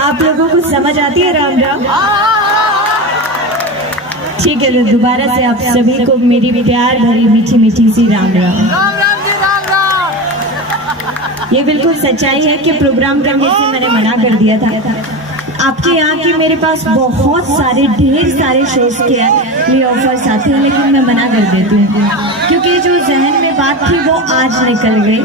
आप लोगों को समझ आती है राम राम? ठीक है, तो दोबारा से आप सभी को मेरी प्यार भरी मीठी मीठी सी राम राम। ये बिल्कुल सच्चाई है कि प्रोग्राम करने से मैंने मना कर दिया था। आपके यहाँ की मेरे पास बहुत सारे ढेर सारे शोज के लिए ऑफर्स आते हैं, लेकिन मैं मना कर देती हूँ क्योंकि जो जहन में बात थी वो आज निकल गई।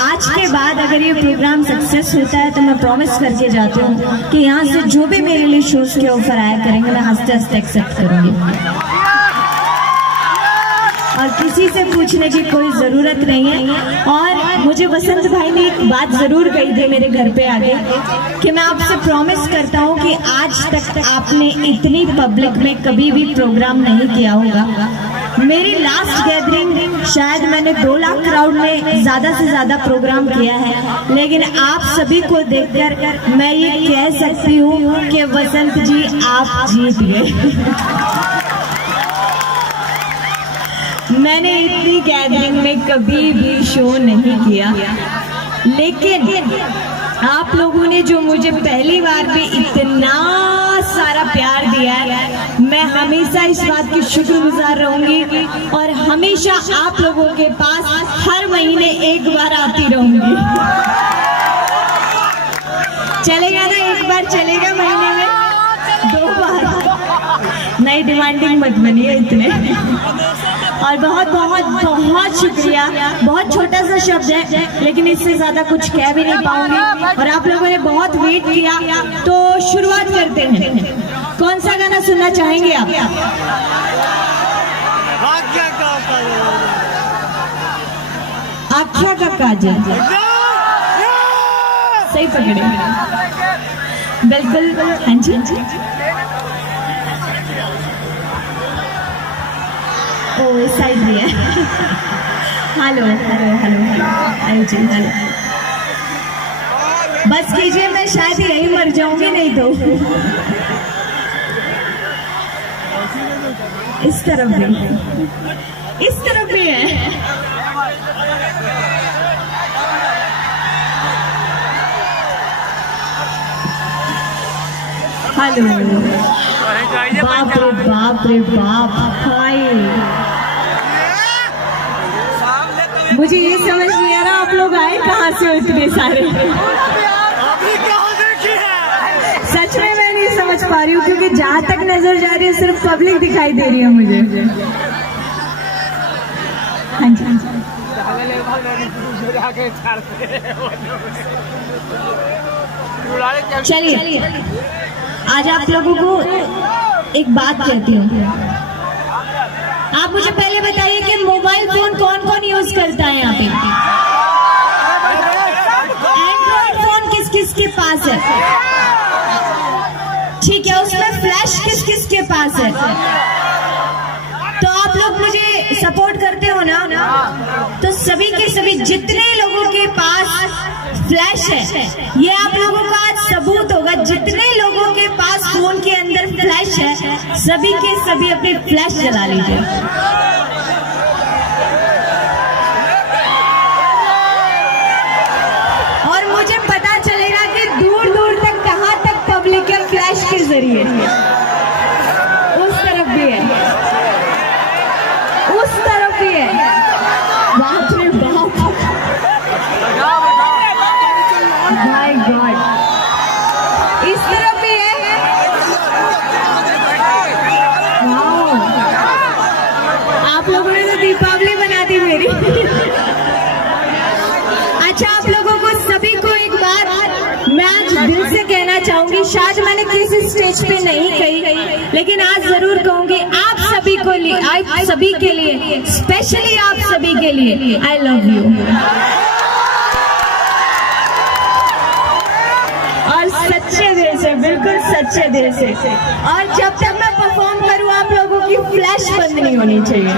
आज के बाद अगर ये प्रोग्राम सक्सेस होता है तो मैं प्रॉमिस करके जाती हूँ कि यहाँ से जो भी मेरे लिए शोज के ऑफर आया करेंगे मैं हंसते हंसते एक्सेप्ट करूँगी और किसी से पूछने की कोई जरूरत नहीं है। और मुझे वसंत भाई ने एक बात जरूर कही थी मेरे घर पे आके कि मैं आपसे प्रॉमिस करता हूँ कि आज तक आपने इतनी पब्लिक में कभी भी प्रोग्राम नहीं किया होगा। मेरी लास्ट गैदरिंग शायद मैंने 2 लाख क्राउड में ज्यादा से ज्यादा प्रोग्राम किया है, लेकिन आप सभी को देखकर मैं ये कह सकती हूँ कि वसंत जी आप जीत गए। मैंने इतनी गैदरिंग में कभी भी शो नहीं किया, लेकिन आप लोगों ने जो मुझे पहली बार पे इतना सारा प्यार दिया है, मैं हमेशा इस बात की शुक्रगुजार रहूंगी और हमेशा आप लोगों के पास हर महीने एक बार आती रहूंगी। चलेगा ना? एक बार चलेगा महीने में 2 बार? नहीं, डिमांडिंग मत बनिए इतने। और बहुत बहुत बहुत शुक्रिया। बहुत छोटा सा शब्द है लेकिन इससे ज्यादा कुछ कह भी नहीं पाऊंगी और आप लोगों ने बहुत वेट किया, तो शुरुआत करते हैं। कौन सा गाना सुनना चाहेंगे आप? आख्या का काजल। सही पकड़े, बिल्कुल। हाँ जी, ओ इस साइड भी है। हेलो हेलो हेलो हेलो जी, हेलो। बस कीजिए, मैं शायद यही मर जाऊंगी नहीं तो। इस तरफ भी, इस तरफ भी है। हेलो, बाप रे बाप रे बाप। हाय, मुझे ये समझ नहीं आ रहा आप लोग आए कहाँ से इतने सारे। सच में मैं नहीं समझ पा रही हूँ क्योंकि जहाँ तक नजर जा रही है सिर्फ पब्लिक दिखाई दे रही है मुझे। हाँ जी, चलिए आज आप लोगों को एक बात कहती हूँ। आप मुझे पहले बताइए कि मोबाइल फोन कौन कौन यूज करता है यहाँ पे? एंड्रॉइड फोन किस किस के पास है? ठीक है, उसमें फ्लैश किस किस के पास है? तो आप लोग मुझे सपोर्ट करते हो ना? तो सभी के सभी जितने लोगों के पास फ्लैश है, ये आप लोगों का आज सबूत होगा। जितने लोगों के पास फोन के अंदर फ्लैश है, सभी के सभी अपनी फ्लैश जला लीजिए। और मुझे पता चलेगा कि दूर दूर तक कहां तक पब्लिक है फ्लैश के जरिए। उस तरफ भी है, उस तरफ भी है। बाप रे बाप, माय गॉड, इस तरफ भी है। वाओ, आप लोगों ने तो दीपावली बना दी मेरी। अच्छा, आप लोगों को सभी को एक बार मैं आज दिल से कहना चाहूंगी, शायद मैंने किसी स्टेज पे नहीं कही, लेकिन आज जरूर कहूंगी आप सभी को लिए, आप सभी के लिए, स्पेशली आप सभी के लिए, आई लव यू। और सच्चे दिल से, बिल्कुल सच्चे दिल से। और जब तक मैं परफॉर्म करूं आप लोगों की फ्लैश बंद नहीं होनी चाहिए।